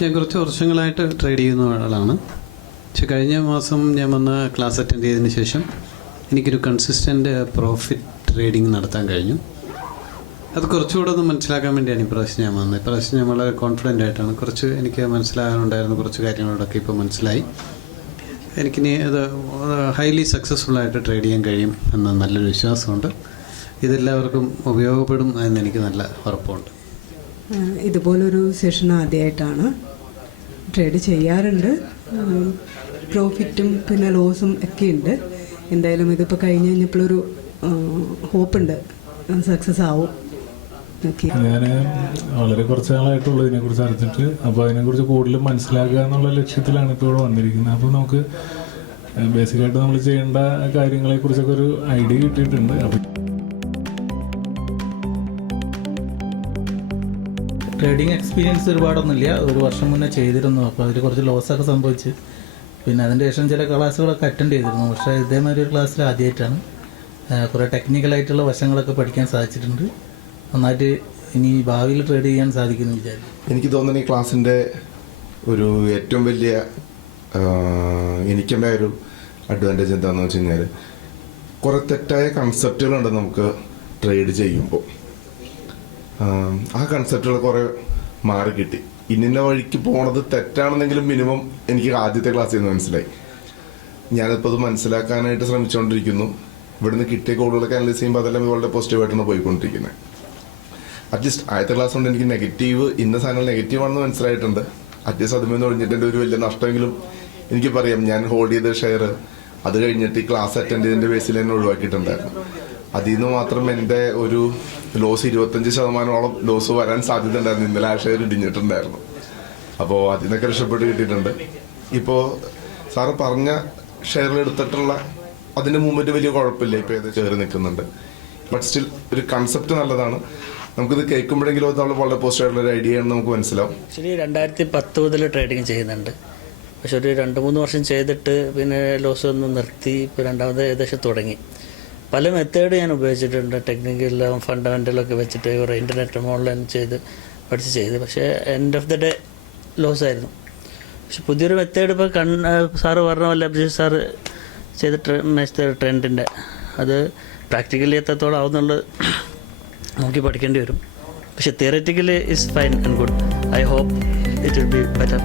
ഞാൻ കുറച്ച് വർഷങ്ങളായിട്ട് ട്രേഡ് ചെയ്യുന്ന ആളാണ്. പക്ഷെ കഴിഞ്ഞ മാസം ഞാൻ വന്ന് ക്ലാസ് അറ്റൻഡ് ചെയ്തതിന് ശേഷം എനിക്കൊരു കൺസിസ്റ്റൻ്റ് പ്രോഫിറ്റ് ട്രേഡിങ് നടത്താൻ കഴിഞ്ഞു. അത് കുറച്ചുകൂടെ ഒന്ന് മനസ്സിലാക്കാൻ വേണ്ടിയാണ് ഇപ്രാവശ്യം ഞാൻ വന്നത്. ഇപ്രാവശ്യം ഞാൻ വളരെ കോൺഫിഡൻ്റ് ആയിട്ടാണ്. കുറച്ച് എനിക്ക് മനസ്സിലാകാനുണ്ടായിരുന്ന കുറച്ച് കാര്യങ്ങളോടൊക്കെ ഇപ്പോൾ മനസ്സിലായി. എനിക്കിനി അത് ഹൈലി സക്സസ്ഫുള്ളായിട്ട് ട്രേഡ് ചെയ്യാൻ കഴിയും എന്ന നല്ലൊരു വിശ്വാസമുണ്ട്. ഇതെല്ലാവർക്കും ഉപയോഗപ്പെടും എന്ന് എനിക്ക് നല്ല ഉറപ്പുണ്ട്. ഇതുപോലൊരു സെഷൻ ആദ്യമായിട്ടാണ്. ട്രേഡ് ചെയ്യാറുണ്ട്, പ്രോഫിറ്റും പിന്നെ ലോസും ഒക്കെ ഉണ്ട്. എന്തായാലും ഇതിപ്പോൾ കഴിഞ്ഞ് കഴിഞ്ഞപ്പോഴൊരു ഹോപ്പുണ്ട്, സക്സസ് ആവും. ഞാൻ വളരെ കുറച്ച് നാളായിട്ടുള്ളൂ ഇതിനെക്കുറിച്ച് അറിഞ്ഞിട്ട്. അപ്പോൾ അതിനെക്കുറിച്ച് കൂടുതൽ മനസ്സിലാക്കുക എന്നുള്ള ലക്ഷ്യത്തിലാണ് ഇപ്പോൾ ഇവിടെ വന്നിരിക്കുന്നത്. അപ്പോൾ നമുക്ക് ബേസിക്കായിട്ട് നമ്മൾ ചെയ്യേണ്ട കാര്യങ്ങളെക്കുറിച്ചൊക്കെ ഒരു ഐഡിയ കിട്ടിയിട്ടുണ്ട്. അപ്പോൾ ട്രേഡിങ് എക്സ്പീരിയൻസ് ഒരുപാടൊന്നുമില്ല. ഒരു വർഷം മുന്നേ ചെയ്തിരുന്നു. അപ്പോൾ അതിൽ കുറച്ച് ലോസൊക്കെ സംഭവിച്ച് പിന്നെ അതിൻ്റെ ശേഷം ചില ക്ലാസ്സുകളൊക്കെ അറ്റൻഡ് ചെയ്തിരുന്നു. പക്ഷേ ഇതേമാതിരി ഒരു ക്ലാസ്സിൽ ആദ്യമായിട്ടാണ്. കുറേ ടെക്നിക്കലായിട്ടുള്ള വശങ്ങളൊക്കെ പഠിക്കാൻ സാധിച്ചിട്ടുണ്ട്. നന്നായിട്ട് ഇനി ഭാവിയിൽ ട്രേഡ് ചെയ്യാൻ സാധിക്കുമെന്ന് വിചാരിക്കും. എനിക്ക് തോന്നുന്നു ഈ ക്ലാസ്സിൻ്റെ ഒരു ഏറ്റവും വലിയ എനിക്കുണ്ടായ ഒരു അഡ്വാൻറ്റേജ് എന്താണെന്ന് വെച്ച് കഴിഞ്ഞാൽ കുറേ തെറ്റായ കൺസെപ്റ്റുകളുണ്ട് നമുക്ക് ട്രേഡ് ചെയ്യുമ്പോൾ. ആ കൺസെപ്റ്റുകൾ കുറേ മാറി കിട്ടി. ഇന്ന വഴിക്ക് പോണത് തെറ്റാണെന്നെങ്കിലും മിനിമം എനിക്ക് ആദ്യത്തെ ക്ലാസ്സിൽ നിന്ന് മനസ്സിലായി. ഞാനിപ്പോൾ അത് മനസ്സിലാക്കാനായിട്ട് ശ്രമിച്ചുകൊണ്ടിരിക്കുന്നു. ഇവിടുന്ന് കിട്ടിയ കോളുകളൊക്കെ അനലൈസ് ചെയ്യുമ്പോൾ അതെല്ലാം വളരെ പോസിറ്റീവായിട്ടാണ് പോയിക്കൊണ്ടിരിക്കുന്നത്. അറ്റ്ലീസ്റ്റ് ആദ്യത്തെ ക്ലാസ് കൊണ്ട് എനിക്ക് നെഗറ്റീവ് ഇന്ന സാധനങ്ങൾ നെഗറ്റീവാണെന്ന് മനസ്സിലായിട്ടുണ്ട്. അറ്റ്ലീസ്റ്റ് അതുമേന്ന് ഒഴിഞ്ഞിട്ട് എൻ്റെ ഒരു വലിയ നഷ്ടമെങ്കിലും എനിക്ക് പറയാം. ഞാൻ ഹോൾഡ് ചെയ്ത ഷെയർ അത് കഴിഞ്ഞിട്ട് ഈ ക്ലാസ് അറ്റൻഡ് ചെയ്തതിൻ്റെ ബേസിൽ തന്നെ ഒഴിവാക്കിയിട്ടുണ്ടായിരുന്നു. അതിൽ നിന്ന് മാത്രം എൻ്റെ ഒരു ലോസ് 25% ലോസ് വരാൻ സാധ്യത ഉണ്ടായിരുന്നു. ഇന്നലെ ആ ഷെയർ ഇടിഞ്ഞിട്ടുണ്ടായിരുന്നു. അപ്പോൾ അതിൽ നിന്നൊക്കെ രക്ഷപ്പെട്ട് കിട്ടിയിട്ടുണ്ട്. ഇപ്പോൾ സാറ് പറഞ്ഞ ഷെയറിൽ എടുത്തിട്ടുള്ള അതിൻ്റെ മൂവ്മെൻറ്റ് വലിയ കുഴപ്പമില്ല. ഇപ്പോൾ ഏത് കയറി നിൽക്കുന്നുണ്ട്. ബട്ട് സ്റ്റിൽ ഒരു കൺസെപ്റ്റ് നല്ലതാണ്. നമുക്കിത് കേൾക്കുമ്പോഴെങ്കിലും അത് വളരെ പോസിറ്റീവായിട്ടുള്ള ഒരു ഐഡിയ ആണെന്ന് നമുക്ക് മനസ്സിലാവും. ആക്ച്വലി 2010 മുതൽ ട്രേഡിങ് ചെയ്യുന്നുണ്ട്. പക്ഷെ ഒരു 2-3 വർഷം ചെയ്തിട്ട് പിന്നെ ലോസ് ഒന്ന് നിർത്തി. ഇപ്പോൾ രണ്ടാമത് ഏകദേശം തുടങ്ങി. പല മെത്തേഡ് ഞാൻ ഉപയോഗിച്ചിട്ടുണ്ട്. ടെക്നിക്കലും ഫണ്ടമെൻ്റലൊക്കെ വെച്ചിട്ട് കുറേ ഇൻ്റർനെറ്റ് ഓൺലൈൻ പഠിച്ച് ചെയ്ത്. പക്ഷേ end of the day loss ആയിരുന്നു. പക്ഷെ പുതിയൊരു മെത്തേഡ് ഇപ്പോൾ സാറ് പറഞ്ഞ പോലെ ബിജേഷ് സാറ് ചെയ്ത ട്രെൻഡിൻ്റെ അത് പ്രാക്ടിക്കലി എത്രത്തോളം ആവുന്നുള്ളത് നോക്കി പഠിക്കേണ്ടി വരും. പക്ഷെ theoretically is fine and good. I hope it will be better.